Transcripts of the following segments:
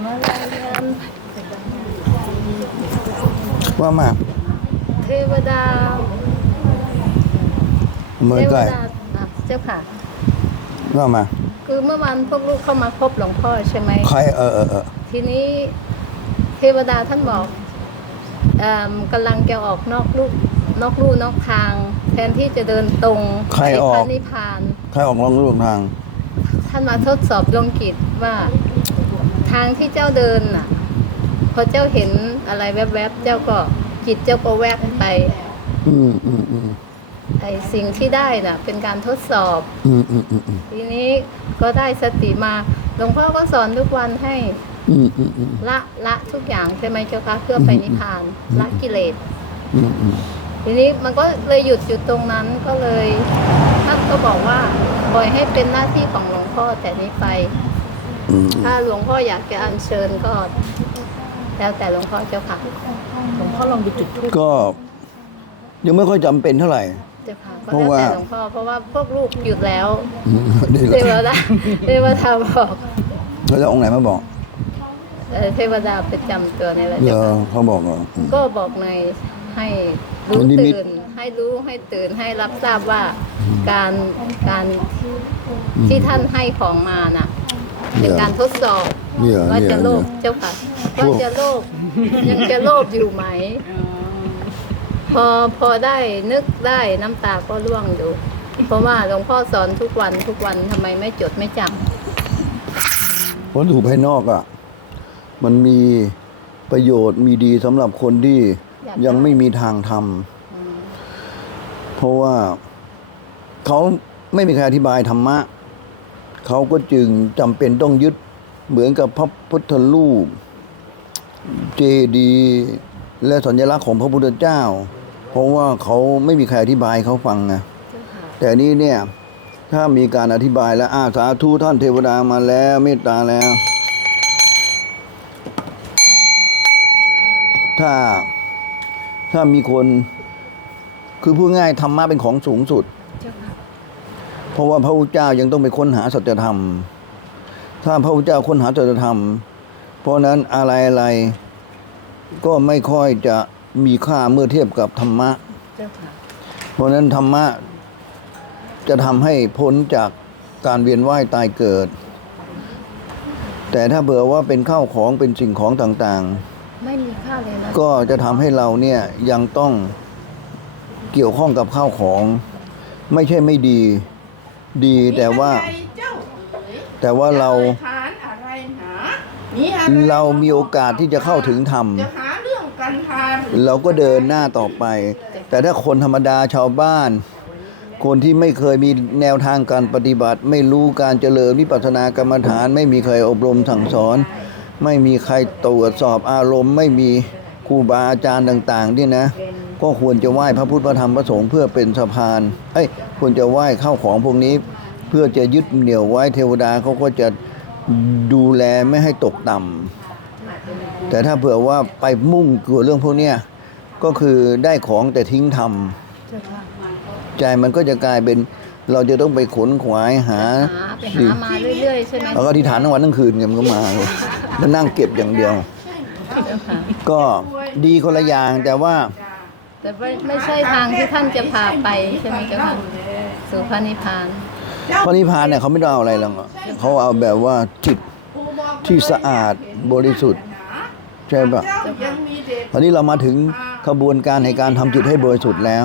มาลายันว่ามาเทวดาเมื่อเทวใกล้ดาอะเจ้าค่ะว่ามา คือเมื่อวานพวกลูกเข้ามาพบหลวงพ่อใช่ไหมใครเออเออเออทีนี้เทวดาท่านบอกเอมกำลังจะออกนอกลูกนอกลู่นอกทาง แทนที่จะเดินตรงใครอไปอพกระนิพพานใครออกลองลูกทาง ท่านมาทดสอบดวงกิจว่า ทางที่เจ้าเดินน่ะ พอเจ้าเห็นอะไรแวบๆ เจ้าก็จิตเจ้าก็แวบไป อืมอืมอืมไอสิ่งที่ได้น่ะ เป็นการทดสอบ อืมอืมอืมอืมทีนี้ก็ได้สติมาหลวงพ่อก็สอนทุกวันให้อืมอืมอืม ละละทุกอย่างใช่ไหมเจ้าคะเพื่อไปนิพพานละกิเลส อืมอืมทีนี้มันก็เลยหยุดอยู่ตรงนั้นก็เลยท่านก็บอกว่าปล่อยให้เป็นหน้าที่ของหลวงพ่อแต่นี้ไปอืม ถ้าหลวงพ่ออยากจะอัญเชิญก็ แล้วแต่หลวงพ่อเจ้าค่ะหลวงพ่อลองไปจุดทูปก็ยังไม่ค่อยจำเป็นเท่าไหร่ เจ้าค่ะก็เพราะแล้วว่า แต่หลวงพ่อเพราะว่าพวกลูกหยุดแล้วอืมดีเทเลวยดาเทวดาบอกแล้วจะองค์ไหนมาบอกเอ่อเทวดาประจำตัวนี่แหละเดี๋เจ้ายวค่ะเขาบอกเหรออืม ก็บอกในอยให้รู้มันนิมิต ตื่นให้รู้ให้ตื่นให้รับทราบว่าการการที่ท่านให้ของมาน่ะ เป็นการทดสอบเนี่ยว่าเนี่ยจะโลเนี่ยภเจ้าค่ะว่าจะโลภยังจะโลภอยู่ไหม พอพอได้นึกได้น้ำตาก็ร่วงอยู่ เพราะว่าหลวงพ่อสอนทุกวันทุกวันทำไมไม่จดไม่จวัตถุภายนอกอะ มันมีประโยชน์มีดีสำหรับคนที่ยังไม่มีทางทำำอืมเพราะว่าเขาไม่มีใครอธิบายธรรมะ เขาก็จึงจำเป็นต้องยึดเหมือนกับพระพุทธรูปเจดีย์และสัญลักษณ์ของพระพุทธเจ้า เพราะว่าเขาไม่มีใครอธิบายให้เขาฟังไงเจ้าค่ะแต่นี้เนี่ยถ้ามีการอธิบายแล้วอาสาธุท่านเทวดามาแล้วเมตตาแล้ว ถ้าถ้ามีคนคือพูดง่ายธรรมะเป็นของสูงสุด เจ้าค่ะเพราะว่าพระพุทธเจ้ายังต้องไปค้นหาสัจธรรม ถ้าพระพุทธเจ้าค้นหาสัจธรรม เพราะฉะนั้นอะไรอะไรก็ไม่ค่อยจะมีค่าเมื่อเทียบกับธรรมะเจ้าค่ะเพราะฉะนั้นธรรมะจะทำให้พ้นจากการเวียนว่ายตายเกิด แต่ถ้าเบื่อว่าเป็นข้าวของเป็นสิ่งของต่างไม่มีค่าเลยนะๆก็จะทำให้เราเนี่ยยังต้องเกี่ยวข้องกับข้าวของ ไม่ใช่ไม่ดี ดีแต่ว่าแต่ว่าเราทานอะไรหนามีอะไรเรามีโอกาสที่จะเข้าถึงธรรม จะหาเรื่องกันทานเราก็เดินหน้าต่อไป แต่ถ้าคนธรรมดาชาวบ้าน คนที่ไม่เคยมีแนวทางการปฏิบัติ ไม่รู้การเจริญวิปัสสนากรรมฐาน ไม่มีใครอบรมสั่งสอน ไม่มีใครตรวจสอบอารมณ์ ไม่มีครูบาอาจารย์ต่าง ๆ เนี่ยนะ ก็ควรจะไหว้พระพุทธพระธรรมพระสงฆ์เพื่อเป็นสะพานเอ้ยควรจะไหว้เข้าของพวกนี้ เพื่อจะยึดเหนี่ยวไว้เทวดาเขาก็จะดูแลไม่ให้ตกต่ำแต่ถ้าเผื่อว่าไปมุ่งเกี่ยวเรื่องพวกเนี้ยก็คือได้ของแต่ทิ้งทเจ้าค่ะำใจมันก็จะกลายเป็นเราจะต้องไปขนขวายหาหาไปหามาเรื่อยๆใช่ไหมแล้วก็ที่ฐานทั้งวันทั้งคืนเงี้ยมันก็มามันนั่งเก็บอย่างเดียว ก็ดีคนละอย่างแต่ว่า แต่ไม่ไม่ใช่ทางที่ท่านจะพาไปใช่ไหมเจ้าค่ะสู่พระนิพพาน พระนิพพานเนี่ยเขาไม่ได้เอาอะไรหรอกเขาเอาแบบว่าจิตที่สะอาดบริสุทธิ์ใช่ปะเจ้ายังมีเด็กตอนนี้เรามาถึงขบวนการในการทำจิตให้บริสุทธิ์แล้ว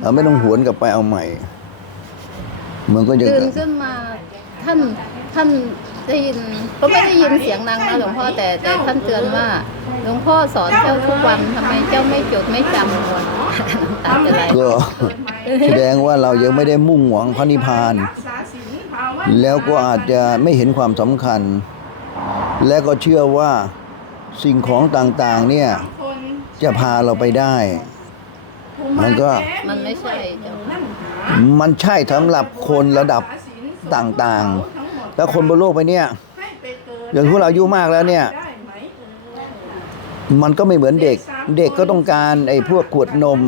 เราไม่ต้องหวนกลับไปเอาใหม่มันก็จะตื่นขึ้นมาท่านท่าน ได้ยินก็ไม่ได้ยินเสียงดังนะหลวงพ่อแต่แต่ท่านเตือนว่าหลวงพ่อสอนเจ้าทุกวันทำไมเจ้าไม่จดไม่จำวะน้ำตาจะไหลก็แสดงว่าเรายังไม่ได้มุ่งหวังพระนิพพานรักษาศีลภาวนาแล้วก็อาจจะไม่เห็นความสำคัญ และก็เชื่อว่าสิ่งของต่างๆเนี่ยคนจะพาเราไปได้ มันก็มันไม่ใช่เจ้านั่นหามันใช่สำหรับคนระดับรักษาศีลต่างทั้งหมดๆ แล้วคนบนโลกไปเนี่ย ให้ไปเกิดอย่างพวกเราอายุมากแล้วเนี่ย ได้ไหมมันก็ไม่เหมือนเด็ก เด็กก็ต้องการไอ้พวกขวดนม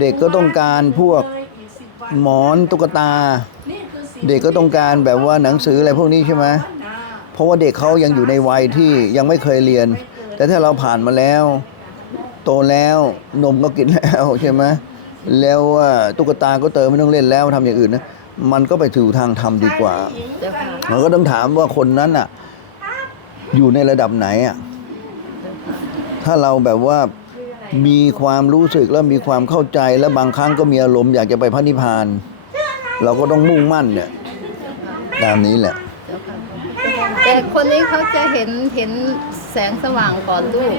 เด็กก็ต้องการพวกหมอนตุ๊กตา นี่คือสิ่งเด็กก็ต้องการแบบว่าหนังสืออะไรพวกนี้ใช่ไหมเพราะว่าเด็กเขายังอยู่ในวัยที่ยังไม่เคยเรียน แต่ถ้าเราผ่านมาแล้ว โตแล้วนมก็กินแล้วใช่ไหมแล้วว่าตุ๊กตาก็เติมไม่ต้องเล่นแล้วทำอย่างอื่นนะ มันก็ไปถูทางทำดีกว่าเจ้าค่ะเราก็ต้องถามว่าคนนั้นอะ อยู่ในระดับไหนอะถ้าเราแบบว่ามีความรู้สึกแล้วมีความเข้าใจแล้วบางครั้งก็มีอารมณ์อยากจะไปพระนิพพาน เราก็ต้องมุ่งมั่นเนี่ยตามนี้แหละเจ้าค่ะแต่คนนี้เขาจะเห็นเห็นแสงสว่างก่อนลูก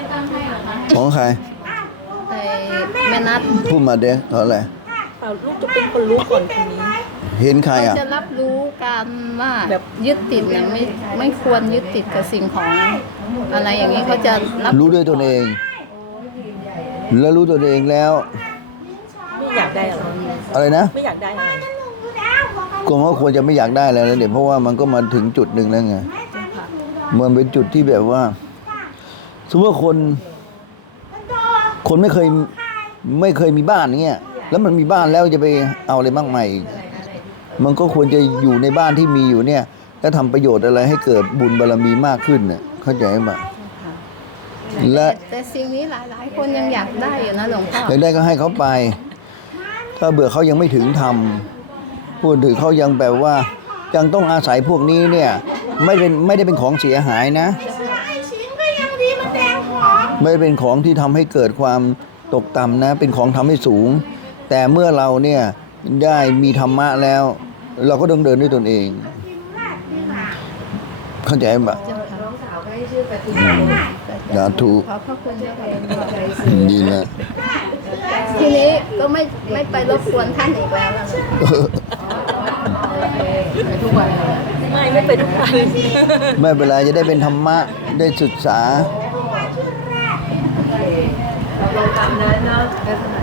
ของใครไอ้แม่นัดพูดมาเด้เขาอะไรเอาลูกจะเป็นคนรู้ก่อนคนนี้ เห็นใครเขาอะ จะรับรู้การว่าแบบยึดติดนะไม่ไม่ควรยึดติดกับสิ่งของอะไรอย่างนี้เขาจะรับรู้ด้วยตนเอง แล้วรู้ตัวเองแล้ว ไม่อยากได้อะไรอะไรนะไม่อยากได้อะไรก็ว่าควรจะไม่อยากได้แล้วนะเดี๋ยวเพราะว่ามันก็มาถึงจุดหนึ่งแล้วไงมันเป็นจุดที่แบบว่าสมมติว่าคน คนไม่เคยไม่เคยมีบ้านเงี้ยแล้วมันมีบ้านแล้วจะไปเอาอะไรมากมายอีก มันก็ควรจะอยู่ในบ้านที่มีอยู่เนี่ยแล้วทำประโยชน์อะไรให้เกิดบุญบารรมีมากขึ้นเนี่ยเข้าใจไหมและ แต่สิ่งนี้หลาย ๆ คนยังอยากได้อยู่นะหลวงพ่ออยากได้ก็ให้เขาไป ถ้าเบื่อเขายังไม่ถึงทำพูดถึงเขายังแบบว่ายังต้องอาศัยพวกนี้เนี่ยไม่เป็นไม่ได้เป็นของเสียหายนะไอ้สิงก็ยังดีมันแดงหอมไม่ได้เป็นของที่ทำให้เกิดความตกต่ำนะ เป็นของทำให้สูง แต่เมื่อเราเนี่ย ได้มีธรรมะแล้ว เราก็ต้องเดินด้วยตนเอง เข้าใจไหมเจ้าค่ะสาธุขอบพระคุณเจ้าค่ะดีนะทีนี้ก็ไม่ไม่ไปรบกวนท่านอีกแล้วนะทุกวันเลยไม่ไม่ไปทุกวันไม่เป็นไรจะได้เป็นธรรมะได้ศึกษาเ